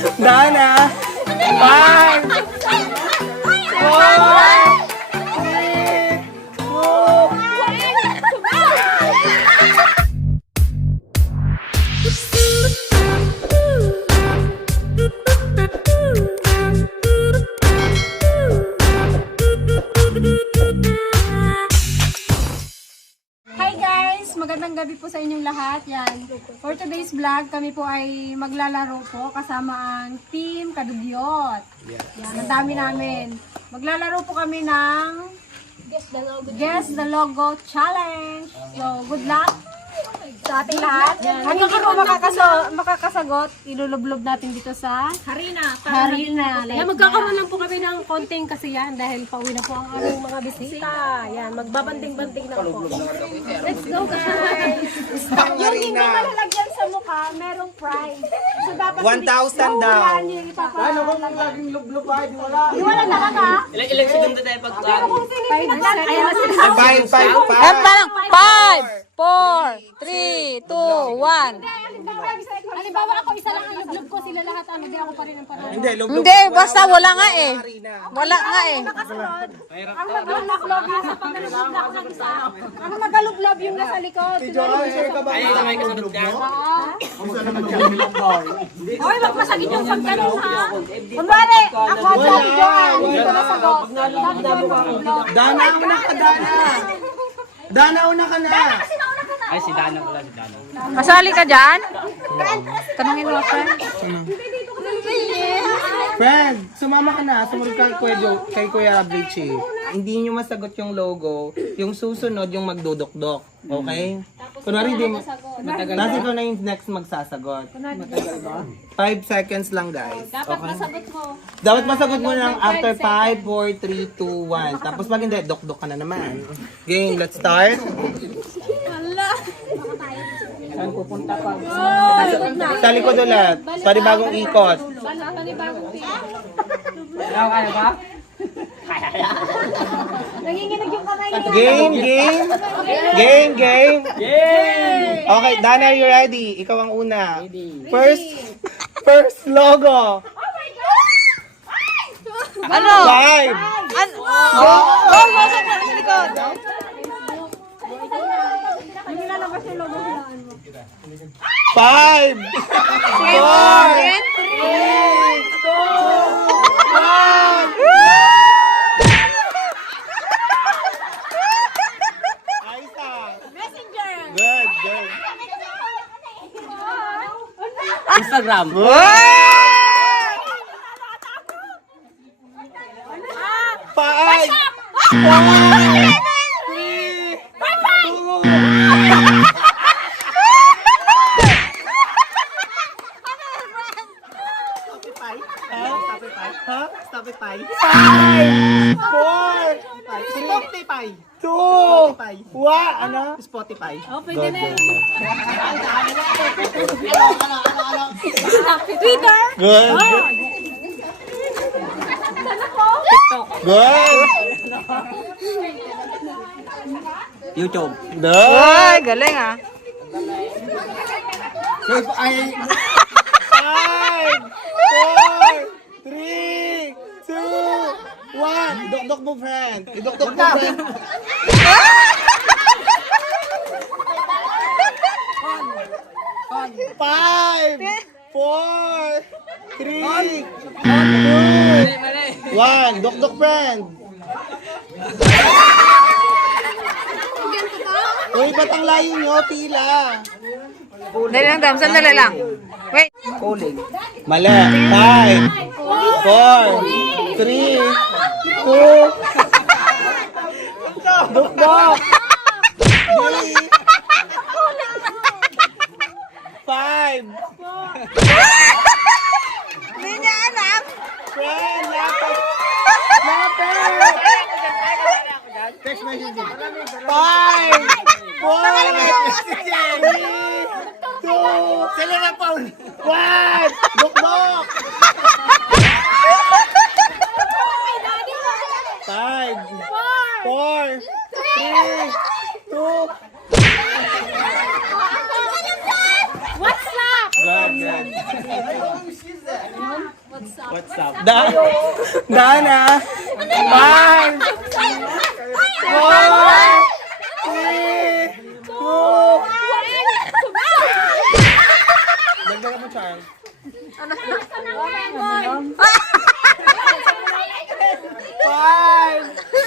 Dana. 5, 4, 3, 2. Hi guys! Magandang gabi po sa inyong lahat. Yan. For today's vlog, kami po ay maglalaro po kasama ang team Kadugyot. Yan, ang dami namin. Maglalaro po kami ng Guess the Logo Challenge. So, good luck sa ating lahat. Ang hindi po makakasagot, ilulublob natin dito sa Harina. Yan, magkakaroon lang po kami ng konting kasiyahan dahil pauwi na po ang aming mga bisita. Yan, magbabanding-banding na po. Let's go guys! Yung hindi malalagyan sa mukha, merong prize. So, dapat 1,000 daw. Ano kung laging lublob ay di wala? Di wala talaga? Ilang segundo tayo pag Pero kung sino yung pinagdala, ayan na sila. 5, 5, 5. 4, 3, 2, 1. Halimbawa ako isa lang ang lublob ko, sila lahat ano, di ako pa rin ang panalo. Hindi, basta wala nga eh. Wala nga eh. Ang nagalublob yung sa pagkalublob na ako ng isa. Ang nagalublob yung nasa likod. Ay, may kasunod ka. Hoy, wag masagin yung pagkanon ha. Kunwari, ako sabi Joan, hindi ko nasagot. Dana, una ka, Dana. Dana, una ka na. Ay, si Dana wala, si Dana. Kasali ka dyan? Tanungin mo, friend. Friend, sumama ka na. Sumunod ka kay Kuya Richie. Hindi nyo masagot yung logo. Yung susunod, yung magdudok-dok. Okay? Kunwari, hindi mo. Tapos ikaw na yung next magsasagot. 5 seconds lang, guys. Dapat masagot mo. Dapat masagot mo lang after 5, 4, 3, 2, 1. Tapos pag hindi, dok-dok ka na naman. Game, let's start. Saan pupunta pa? Sa likod ulit. Panibagong ikot. Kaya ba? Nanginginig yung kamay niya. Game. Okay, Dana, are you ready? Ikaw ang una. First logo. Ano? 5. Ano? Oh, masok na sa likod. Hindi lalabas yung logo nila. 5, 4, 3, 2, 1. Messenger. Good. Instagram. Five, 2, 1. Ano? Spotify. Oh, pwede na yun. Twitter! Good. Good. YouTube. Ay, galing ah. 5, 4, 3, 2, 1. Dok-dok mo, friend. Idok-dok mo, friend. 5, 4, 3, 2, 1. Dok-dok, friend. Uy, ba't ang layo nyo? Pila. Dali lang, Dam. Sandali lang. Wait. Mali. 5, 4, 3, 2, dok-dok. 5. Hindi niya alam. Friend, lapit. Text messaging. 5, 4, 3, 2, sila na Paul. 1, dok-dok. 5, 4, 3, 2, What's up? Dana! 5, 4, 3, 2, dagdagan mo, Charles. 5,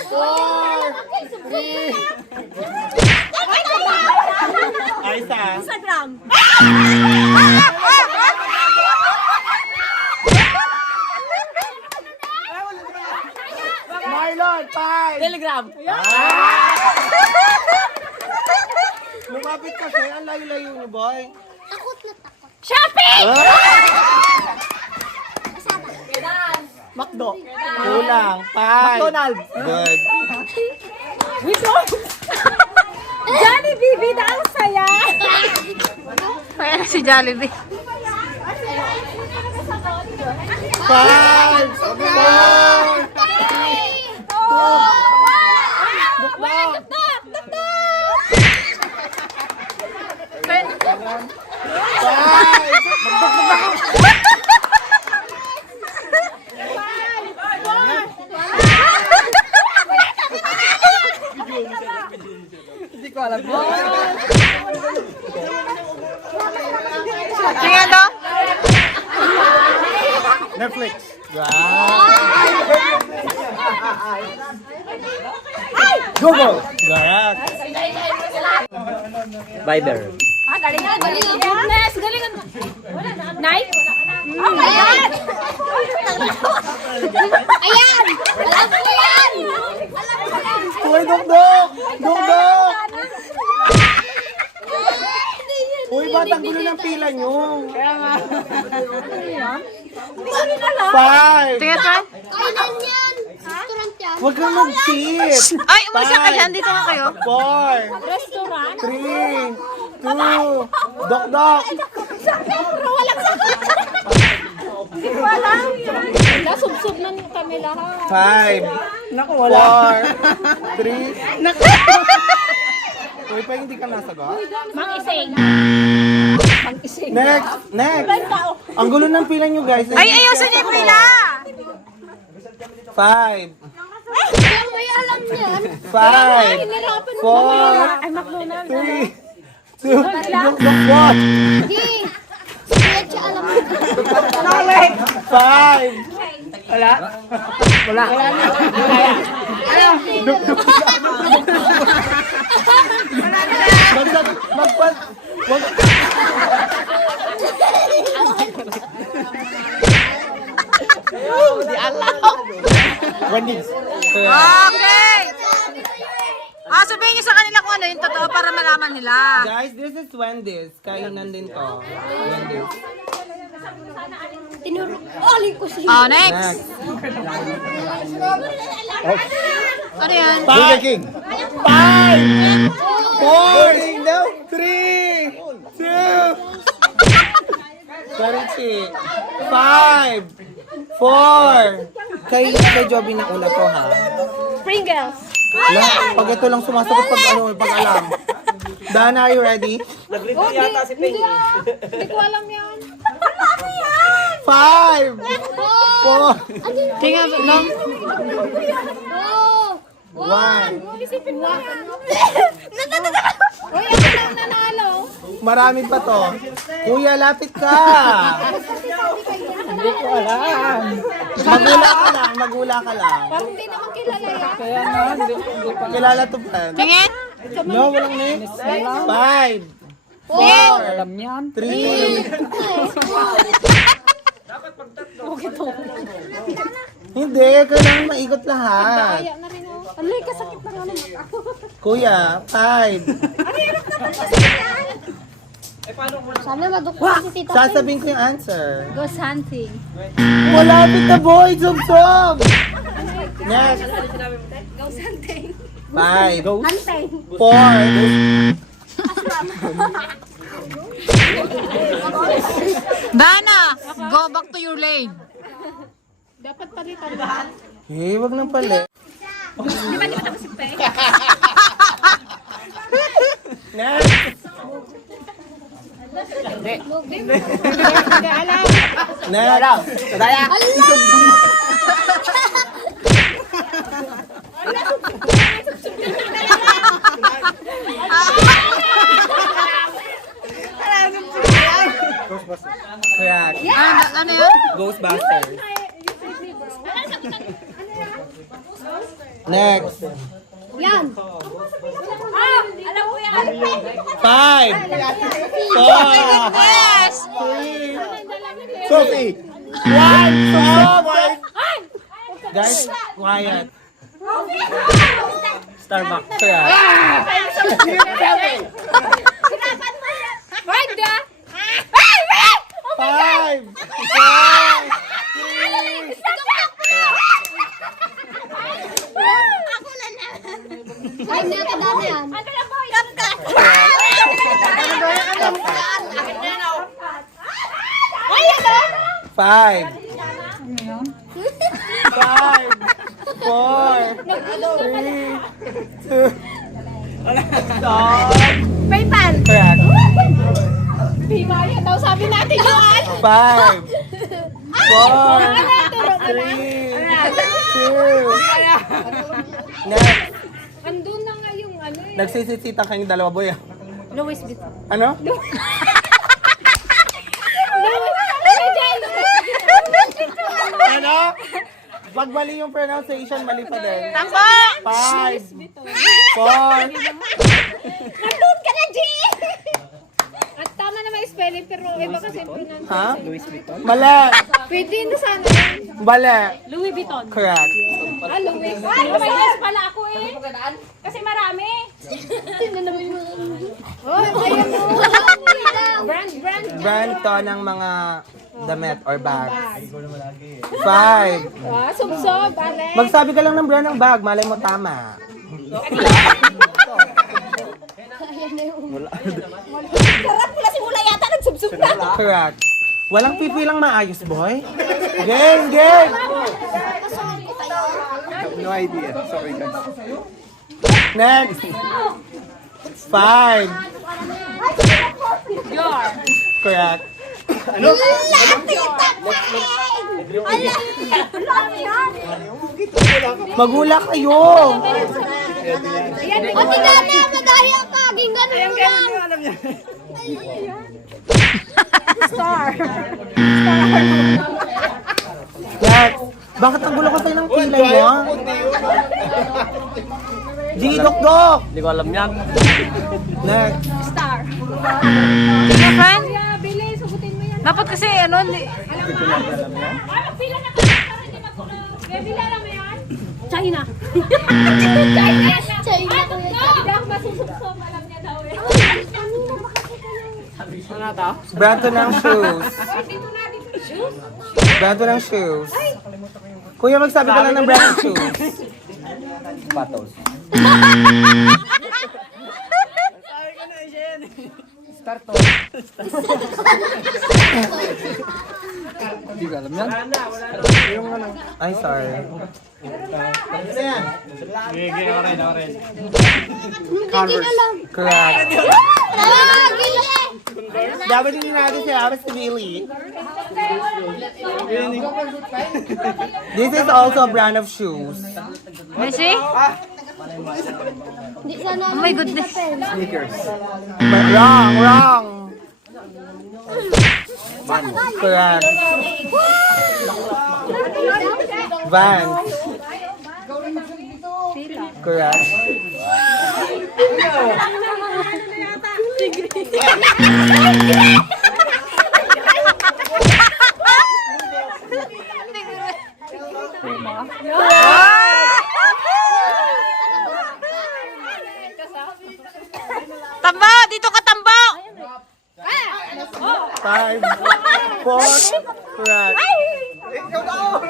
4, 3. Ay, isa. Instagram. Marlon, 5. Telegram. Lumapit kasi, ang layo-layo niyo, boy. Shopping! Makdo. Kulang. 5. McDonald's. Good. Johnny Bibida ang saya! Kaya na si Jollibee. 5, 4, Hindi ko alam. Tingnan daw. Netflix. Google. Correct. Viber. Galingan! Goodness! Galingan! Night? Oh my God! Ayan! Alam ko yan! Alam ko yan! Uy, dukdok! Dukdok! Uy, ba't ang gulo ng pila nyo? Five! Tingnan ka. Kailan yan? Restaurant yan? Huwag kang mag-cheat! Ay, umalis ka dyan. Dito nga kayo. 4, Restaurant? 3, 2, dok-dok! Nasubsob na kami lahat. 5, 4, 3. Uy, pa hindi ka nasagot? Mang-ising. Next! Next! Ang gulo ng pila nyo, guys. Ay, ayusin niyo yung pila. 5, Kaya may alam yan. 5, 4, Ay, McDonald's. 3, 2, dok-dok, what? Di. Kaya siya alam mo. 5, Wala. Wala. magpas, Di alam. Wendy's. Okay. Sabihin niyo sa kanila kung ano yung totoo para malaman nila. Guys, this is Wendy's. Kainan din to. Wendy's. Oh, next. Next. Ano yan? Burger King. 5, 4, 3, 2, Karichi. 5, 4. Kay Joby na una to, ha? Pringles. Pag ito lang sumasagot pag alam. Dana, are you ready? Naglito yata si Ping. Hindi ko alam yan. 5, 4, Tingnan no? 1. Isipin mo. Uy, ako lang nanalo. Marami pa to. Kuya, lapit ka. Hindi ko alam. Magula ka lang. Parang hindi naman kilala yan. Kaya nga, hindi pa. Kilala to, friend. Tingin. No, walang next. 5, Tingin. Alam yan. 3. Hindi, kailangan maikot lahat. Kaya na rin ako. Ano yung kasakit na nga naman ako. Kuya, 5. Sana madukot si Tita. Sasabihin ko yung answer. Ghost hunting. Malapit na, boy! Zub-zub! Next. Ghost hunting. 5, Hunting. 4. Dana, go back to your lane. Dapat palitan. Wag nang pala. Di ba tapos si Pe? Next. Next. Daya. Correct. Ano yun? Ghostbusters. Next. Yan. Alam ko yan. 5, 4, Yes! 3, Sophie. 1, stop. Guys, quiet. Starbucks. Correct. Magda! 5, 4, Ay, nakadami yan. Ano na po? Five. 5, 4, 3, 2. Stop. PayPal. Correct. Bimaya daw sabi natin yun. 5, 4, 3, 2. Next. Andun na nga yung ano eh. Nagsisisita kayong dalawa, boy. Ah. Louis Vuitton. Ano? Ano? Pag mali yung pronunciation, mali pa din. Tamba! 5, 4, Nandun ka na, G! At tama na may spelling pero iba kasi yung pronunciation. ha? Mali. Pwede na sana. Mali. Louis Vuitton. Correct. Ah, Louis. May S pala ako eh. Kasi marami. Brand. Brand to ng mga damit or bags. 5. Ah, sub-sub, Alex. Magsabi ka lang ng brand ng bag, malay mo tama. Sarap pala si Mula yata, nagsubsub na. Correct. Walang pipilang maayos, boy. Game, game! No idea. Sorry guys. Next. 5. Correct. Magula kayo. O, tigana, madaya ka. Ginggan mo lang. Next. Bakit ang gulo ko sa'yo ng kilay mo? Dok. Hindi ko alam yan. Next. Sige, friend. Kaya, Billy, sugutin mo yan. Dapat kasi, ano, Pila na kasi para hindi magkulong. Kaya bilala mo yan? China. China ko No! yun. Hindi ako masusubsob. Alam niya daw eh. Ano to? Brand to ng shoes. Dito na. Shoes? Brand to ng shoes. Kuya, magsabi ka lang ng brand ng shoes. Patos. Hindi ko alam yan. Ay, sorry. Correct. Ah, Gili! Dapat hindi natin siya si Billy. This is also a brand of shoes. Messi? Hindi sana Oh my goodness. Sneakers. But wrong. Correct. Vans. Correct. Tamba! Dito ka, tamba! 5, 4, correct.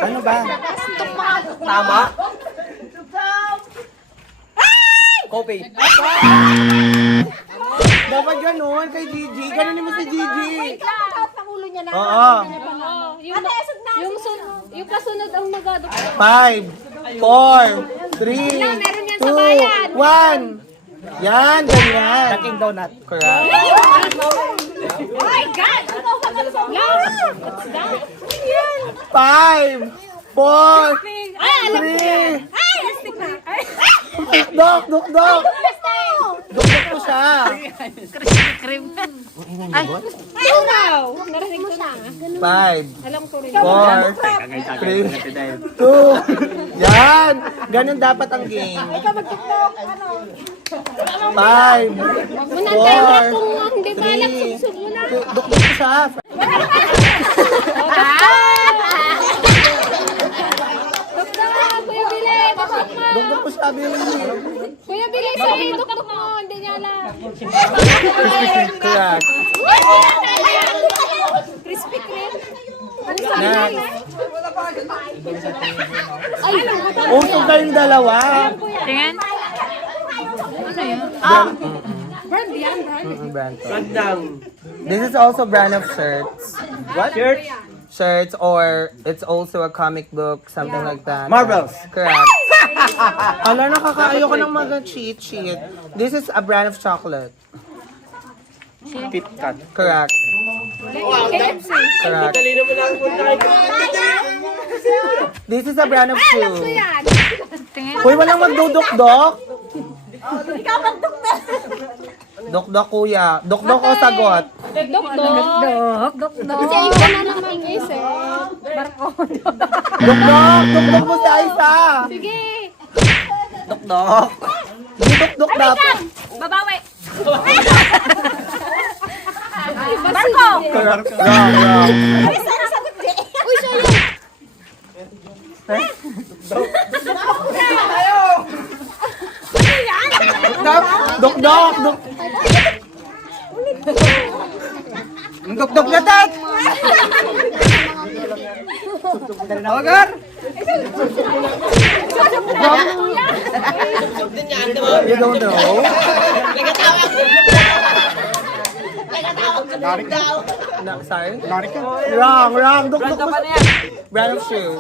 Ano ba? Tama? Copy. Dapat ganun kay Gigi. Ganunin mo si Gigi. ang ulo niya na. Oo. Yung kasunod ang magado. 5, 4, 3, 2, 1. Yan, ganyan. King donut. Correct. my God! What's that? 5, 4, Ay, alam ko yan. 3. Ay, astig na. Ay, Dok. Dok ko siya. wow! Narinig ko na. 5, Alam ko rin. 4, 3, 2. Yan. Ganun dapat ang game. 5, Muna tayo kung hindi pa alam, 3, susog mo na. Dok ko siya. Kuya Billy, bakit mo? Dok ko siya, Billy. Kuya Billy, sorry, dukduk mo. Hindi niya alam. Correct. Krispy Kreme. Next. Ay, Usog kayong dalawa. Tingin. brand yan, brand. Brand. This is also brand of shirts. What? Shirt? Shirts, or it's also a comic book, something like that. Marvels. Correct. Ala, nakakaayo ko ng mga cheat. This is a brand of chocolate. Kit Kat. Correct. KFC. Correct. This is a brand of shoe. Yan. Uy, walang magdudok-dok. Dok-dok, kuya. Dok-dok o sagot? Dukduk. Kasi iba na naman isip. Dok-dok! Dok-dok mo sa isa! Sige. Dok-dok! Hindi dok-dok dapat. Babawi. Barko. Correct. Wrong. Uy, sa'yo. Dok-dok! Dok! Dok-dok na tat! Tawagar! You don't know? No, sorry? Wrong. Dok-dok mo. Brand of shoe.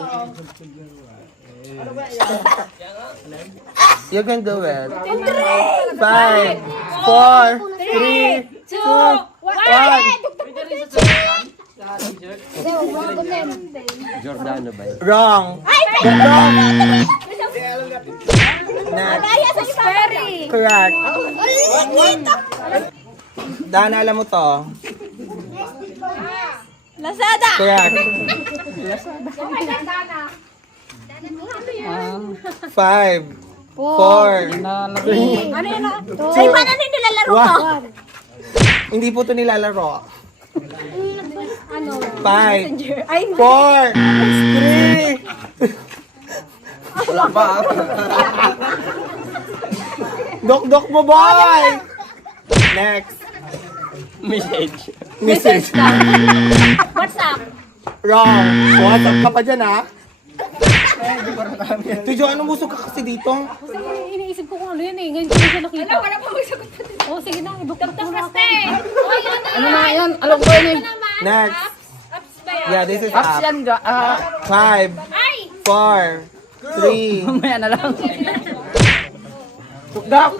You can do it. 5, 4, 3, 2, 1. Giordano ba yun? Wrong. Wrong. Next. Correct. Dana, alam mo to. Lazada. Correct. 5, 4, 3, Ay, paano nilalaro to? 1. Hindi po ito nilalaro. 5, 4, 3. Wala pa. Dok-dok mo, boy! Next. Message. What's up? Wrong. WhatsApp ka pa dyan, ha? Tijo, anong busog ka kasi dito? Kasi iniisip ko kung ano yun eh. Ngayon ko siya nakita. Wala pa magsagot pa din. Oo, sige na. Idukduk mo na ako. Ano na yan? Alam ko yun eh. Next. Yeah, this is up. Yan ga. 5, 4, 3. Mamaya na lang. Sugdap!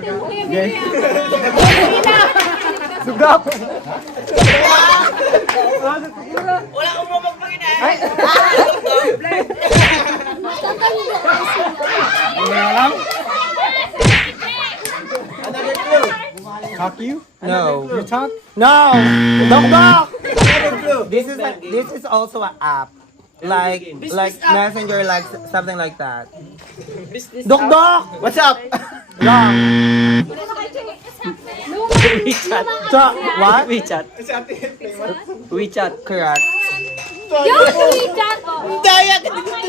Sugdap! Wala akong mamagpagin eh. Ay! Talk you? No. You talk? No! Dok! This is also an app. Like Messenger, like something like that. Dok! What's up? Wrong. WeChat. What? WeChat. WeChat. Correct. Yung WeChat.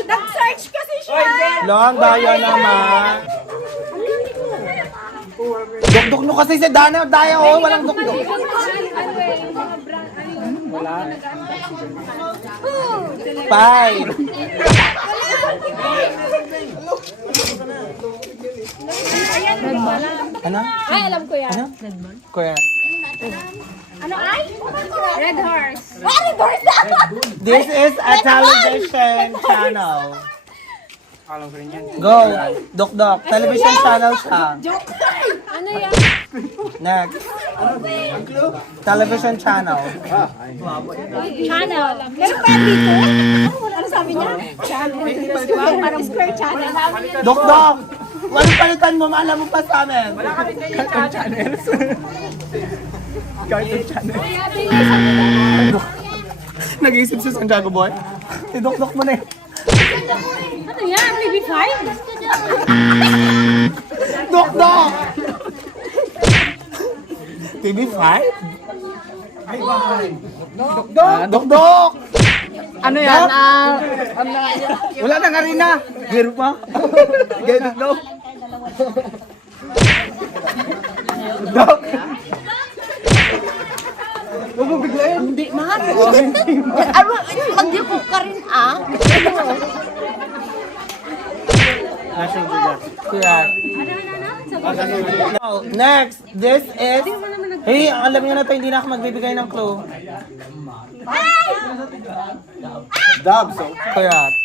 Nag-search kasi siya. Long daya naman. Dok no kasi si Dana, daya oh, walang dok. Five. Ano? Ay, alam ko yan. Ano? Correct. Ano ay? Red Horse. This is a television channel. Go, Dok. Television channel siya. Ano yan? Next. Television channel. Channel. Meron pa yan dito? Ano sabi niya? Channel. Parang square channel. Dok! Walang palitan mo, maalam mo pa sa amin. Cartoon channels. Cartoon channel. Nag-iisip si Santiago Boy. Idok-dok mo na yun. Ano yan? TV5? Dok! TV5? Dok! Ano yan? Wala na nga rin na. Gear pa. Gear dok. Dok. Huwag mo biglayin. Hindi, mahal. Ano, mag-yuko ka rin, ah? Correct. Oh, next, this is... Hey, alam niyo na to, hindi na ako magbibigay ng clue. Dubs. Correct.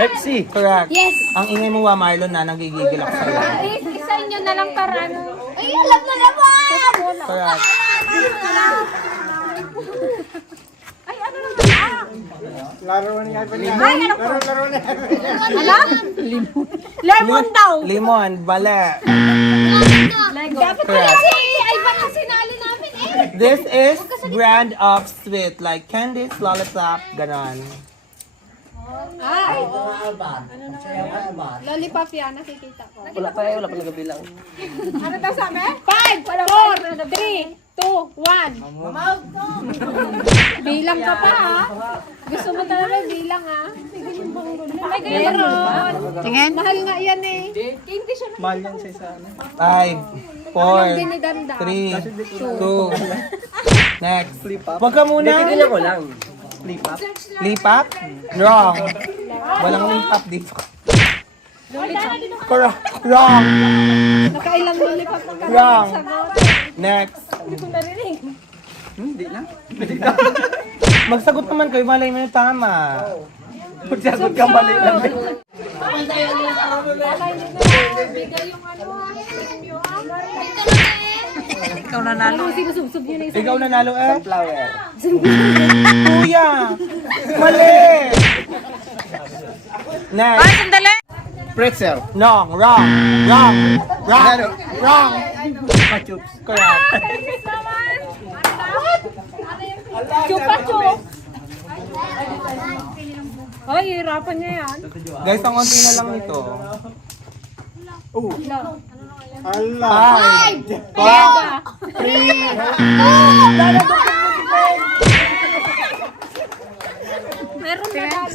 Pepsi. Correct. Yes. Ang ingay mo, Marlon, na nagigigil ako sa'yo. Isa inyo na lang para ano. Ay, alam na naman! Correct. Ay, ano naman? Laro niya pa niya. Ay, ano po? Laro niya. Alam? Lemon daw. Limon, bale. Dapat Correct. kasi, ay baka sinali namin eh. This is brand of sweet, like candies, lollipop, ganon. Ay. Lollipop yan, nakikita ko. Wala pa nagabilang. Ano daw sa amin? 5, 4, 3, 2, 1. Bilang ka pa ha. Gusto mo talaga bilang ha. Ay, kaya meron. Tingin. Mahal nga yan eh. Hindi siya na. Mahal yan sa isa. 5, Parang 4, dinidanda. 3, 2, next. Wag ka muna. Titignan ko lang. Flip up. Lipap? Wrong. Walang lipap dito. Correct. Wrong. Nakailang lollipop na ka. Wrong. Next. Hindi na. Magsagot naman kayo, malay mo yung tama. Magsagot ka mali lang. Ikaw nanalo. Sinusubsob niya na isa. Ikaw nanalo eh. Flower. Kuya! Mali! Next. Ay, sandali. Pretzel. Wrong. Wrong. Wrong. Wrong. Wrong. Pachups. Correct. Chupa-chup. Ay, hirapan niya yan. Guys, ang konti na lang nito. Allah. 5, 4, Meron na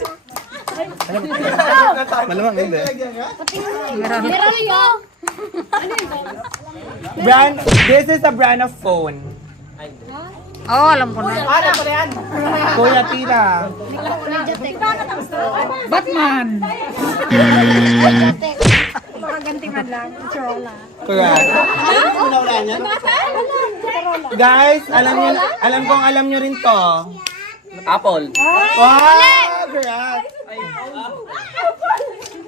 daw. malamang hindi. Meron yun. Brand, this is a brand of phone. Oo, alam ko na. Kuya Tita. Batman. Makaganti man lang. Chorola. Correct. Guys, alam nyo rin to. Apple. Wow! Correct.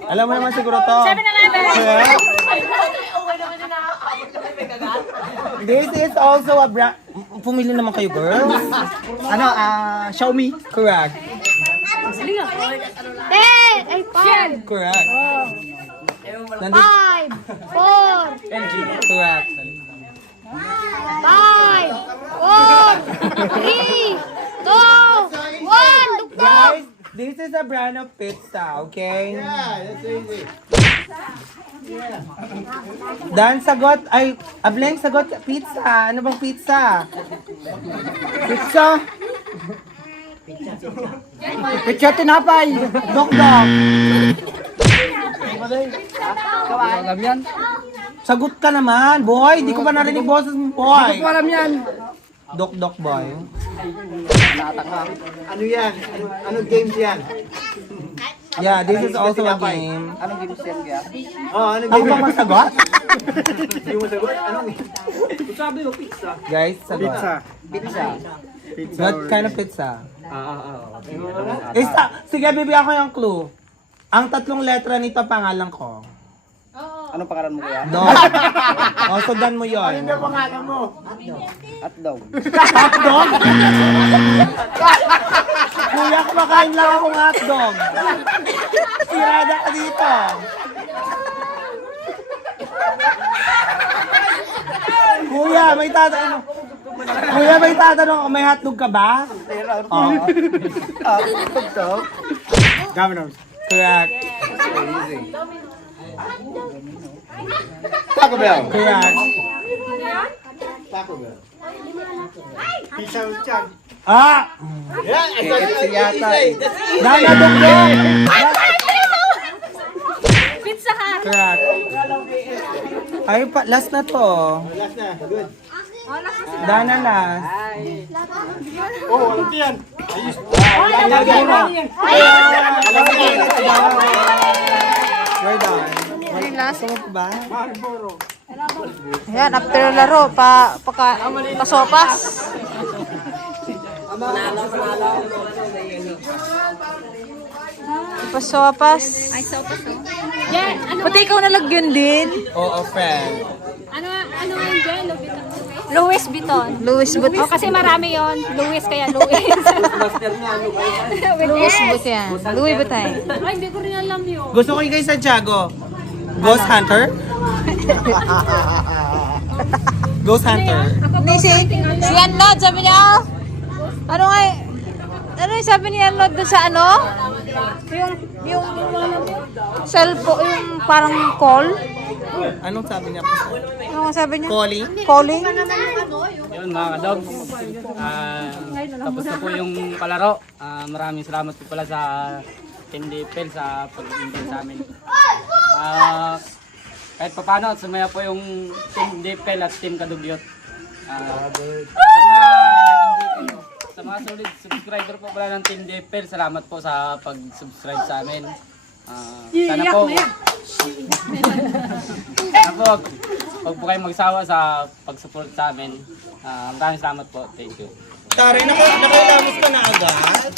Alam mo naman siguro to. 7-Eleven. Correct. This is also a brand. Pumili naman kayo, girls. Ano, Xiaomi. Correct. Ay, 5, Correct. Nandito. 4, Correct. 5, 4, 3, 2, 1. Guys, this is a brand of pizza, okay? Dan sagot, ay, Ableng sagot, pizza. Ano bang pizza? Pizza? Pizza tinapay. Dok-dok. Alam yan. Sagot ka naman, boy. Di ko ba narinig boses mo, boy? Alam yan. Dok-dok, boy. Ano yan? Ano games yan? Yeah, this is also a game. Anong games yan kaya? Oh, ano Ako ba magsagot? Hindi mo sagot? Anong sabi mo, pizza. Guys, sagot. Pizza. What kind of pizza? Okay. Isa, sige, bibigyan ko yung clue. Ang tatlong letra nito pangalan ko. Oo. Anong pangalan mo kuya? Dog. O, sundan mo yun. Ano pangalan mo? Hotdog. Hotdog? Kuya, kumakain lang akong hotdog. Sirada ka dito. Kuya, may tatanong. Kuya, may tatanong ako, may hotdog ka ba? Oo. Hotdog? Governor. Correct. Taco Bell. Correct. Taco Bell. Pizza Chan. Ah! KFC yata eh. Dana Dugdog! Pizza Hut. Correct. Ay, last na to. Last na. Good. Dana last. Oh, walang tiyan. Lagay mo. We're done. Gusto mo pa ba? Ayan, after laro, pasopas. Pasopas. Ay, sopas, no? Jen, ano Pati ikaw nalagyan din. Oo, friend. ano yung Jen? Louis Vuitton. Louis Vuitton. Oh, kasi marami yon. Louis kaya Louis. Louis Vuitton yan. Louis Vuitton. Ay, hindi ko rin alam yun. Gusto ko yung kay Santiago. Ghost Hunter? Ghost Hunter. Hindi si Anod, sabi niya, ano nga, ano yung sabi ni Anod doon sa ano? Yung cellphone, yung parang call. Anong sabi niya? Ano nga sabi niya? Calling? Calling. Yun mga kadogs, tapos na po yung palaro. Maraming salamat po pala sa Team DFL sa pag-invite sa amin. Kahit pa paano, sumaya po yung Team DFL at Team Kadugyot. Sa mga solid subscriber po pala ng Team DFL, salamat po sa pag-subscribe sa amin. Sana po, huwag po kayong magsawa sa pag-support sa amin. Maraming salamat po. Thank you. Tari, nakailamos ka na agad?